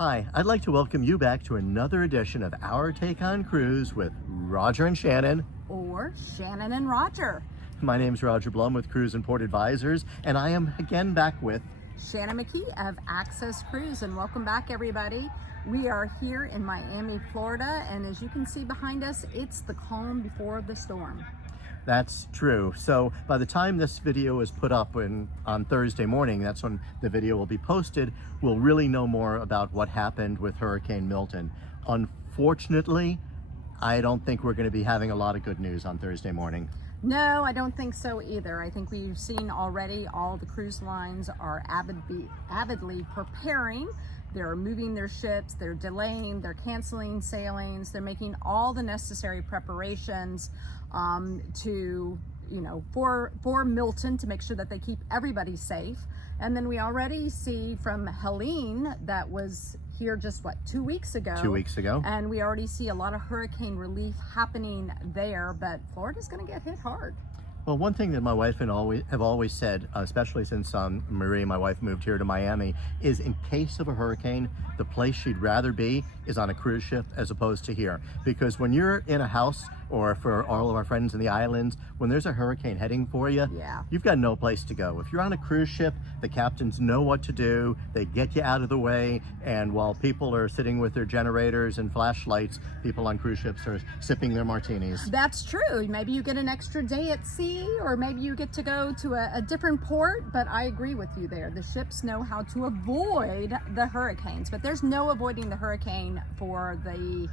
Hi, I'd like to welcome you back to another edition of Our Take on Cruise with Roger and Shannon. Or Shannon and Roger. My name's Roger Blum with Cruise and Port Advisors, and I am again back with Shannon McKee of Access Cruise, and welcome back everybody. We are here in Miami, Florida, and as you can see behind us, it's the calm before the storm. That's true. So by the time this video is put up on Thursday morning, that's when the video will be posted, we'll really know more about what happened with Hurricane Milton. Unfortunately, I don't think we're going to be having a lot of good news on Thursday morning. No, I don't think so either. I think we've seen already all the cruise lines are avidly preparing. They're moving their ships, they're delaying, they're canceling sailings, they're making all the necessary preparations for Milton to make sure that they keep everybody safe. And then we already see from Helene that was here just 2 weeks ago. 2 weeks ago. And we already see a lot of hurricane relief happening there, but Florida's going to get hit hard. Well, one thing that my wife and I have always said, especially since Marie, my wife, moved here to Miami, is in case of a hurricane, the place she'd rather be is on a cruise ship as opposed to here. Because when you're in a house, or for all of our friends in the islands, when there's a hurricane heading for you, you've got no place to go. If you're on a cruise ship, the captains know what to do. They get you out of the way. And while people are sitting with their generators and flashlights, people on cruise ships are sipping their martinis. That's true. Maybe you get an extra day at sea, or maybe you get to go to a different port, but I agree with you there. The ships know how to avoid the hurricanes, but there's no avoiding the hurricane for the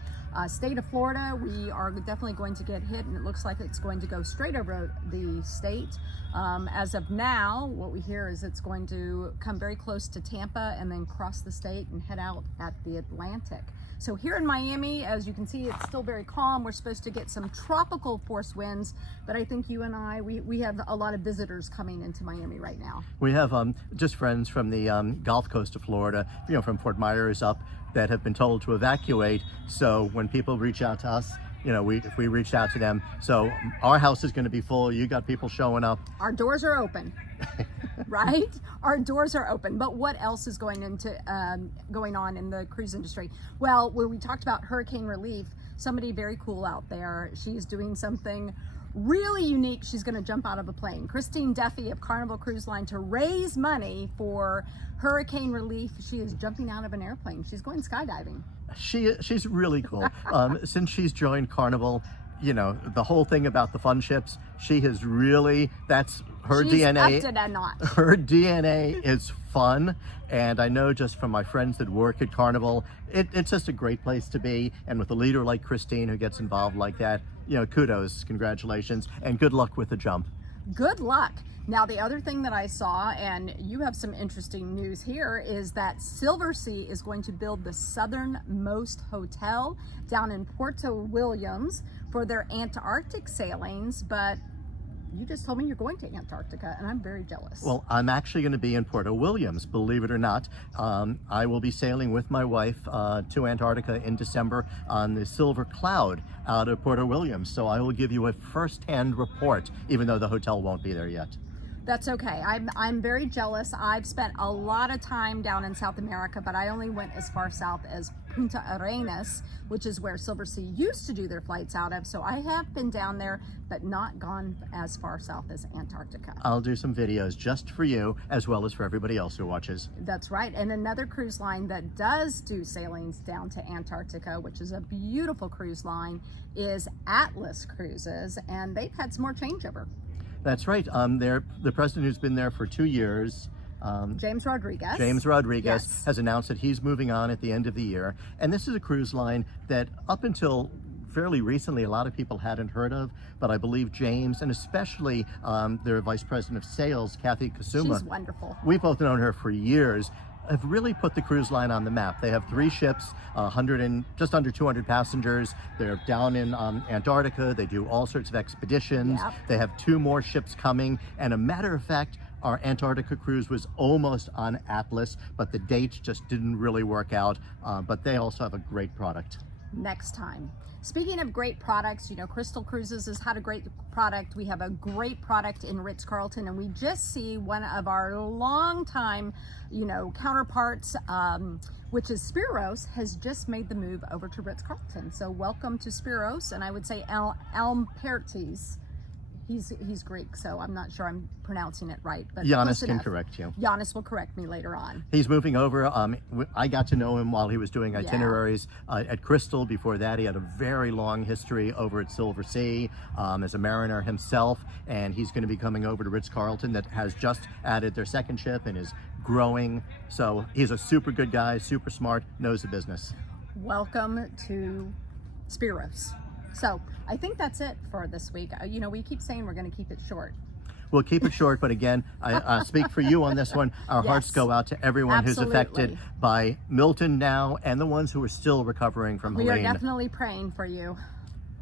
state of Florida. We are definitely going to get hit, and it looks like it's going to go straight over the state. As of now, what we hear is it's going to come very close to Tampa and then cross the state and head out at the Atlantic. So here in Miami, as you can see, it's still very calm. We're supposed to get some tropical force winds, but I think you and I, we have a lot of visitors coming into Miami right now. We have just friends from the Gulf Coast of Florida, from Fort Myers up, that have been told to evacuate. So when people reach out to us, if we reached out to them, so our house is going to be full. You got people showing up. Our doors are open. Right? Our doors are open. But what else is going on in the cruise industry? Well, when we talked about hurricane relief, somebody very cool out there, she's doing something really unique. She's going to jump out of a plane. Christine Duffy of Carnival Cruise Line, to raise money for hurricane relief. She is jumping out of an airplane. She's going skydiving. She's really cool. Since she's joined Carnival, the whole thing about the fun ships, she has really, that's her DNA. She's upped it a notch. Her DNA is fun, and I know just from my friends that work at Carnival, it's just a great place to be. And with a leader like Christine who gets involved like that, kudos, congratulations, and good luck with the jump. Good luck. Now, the other thing that I saw, and you have some interesting news here, is that Silversea is going to build the southernmost hotel down in Puerto Williams for their Antarctic sailings, but you just told me you're going to Antarctica, and I'm very jealous. Well, I'm actually going to be in Puerto Williams, believe it or not. I will be sailing with my wife to Antarctica in December on the Silver Cloud out of Puerto Williams. So I will give you a first-hand report, even though the hotel won't be there yet. That's okay. I'm very jealous. I've spent a lot of time down in South America, but I only went as far south as Punta Arenas, which is where Silversea used to do their flights out of. So I have been down there, but not gone as far south as Antarctica. I'll do some videos just for you, as well as for everybody else who watches. That's right. And another cruise line that does do sailings down to Antarctica, which is a beautiful cruise line, is Atlas Cruises, and they've had some more changeover. That's right. The president who's been there for 2 years, James Rodriguez. Yes, has announced that he's moving on at the end of the year. And this is a cruise line that up until fairly recently, a lot of people hadn't heard of, but I believe James, and especially their vice president of sales, Kathy Kasuma. She's wonderful. We've both known her for years. Have really put the cruise line on the map. They have 3 ships, just under 200 passengers. They're down in Antarctica. They do all sorts of expeditions. Yep. They have 2 more ships coming. And a matter of fact, our Antarctica cruise was almost on Atlas, but the dates just didn't really work out. But they also have a great product. next time. Speaking of great products, you know, Crystal Cruises has had a great product. We have a great product in Ritz-Carlton, and we just see one of our longtime, you know, counterparts, which is Spiros, has just made the move over to Ritz-Carlton. So welcome to Spiros, and I would say Elm Pertes. He's Greek, so I'm not sure I'm pronouncing it right. But Giannis can correct you. Giannis will correct me later on. He's moving over. I got to know him while he was doing itineraries at Crystal. Before that, he had a very long history over at Silver Sea as a mariner himself, and he's going to be coming over to Ritz-Carlton that has just added their second ship and is growing. So he's a super good guy, super smart, knows the business. Welcome to Spiros. So I think that's it for this week. You know, we keep saying we're going to keep it short. We'll keep it short, but again, I speak for you on this one. Our hearts go out to everyone who's affected by Milton now and the ones who are still recovering from Helene. We are definitely praying for you.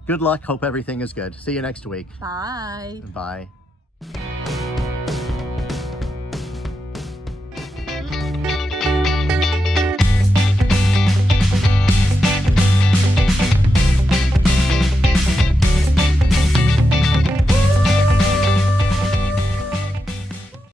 Good luck. Hope everything is good. See you next week. Bye. Bye.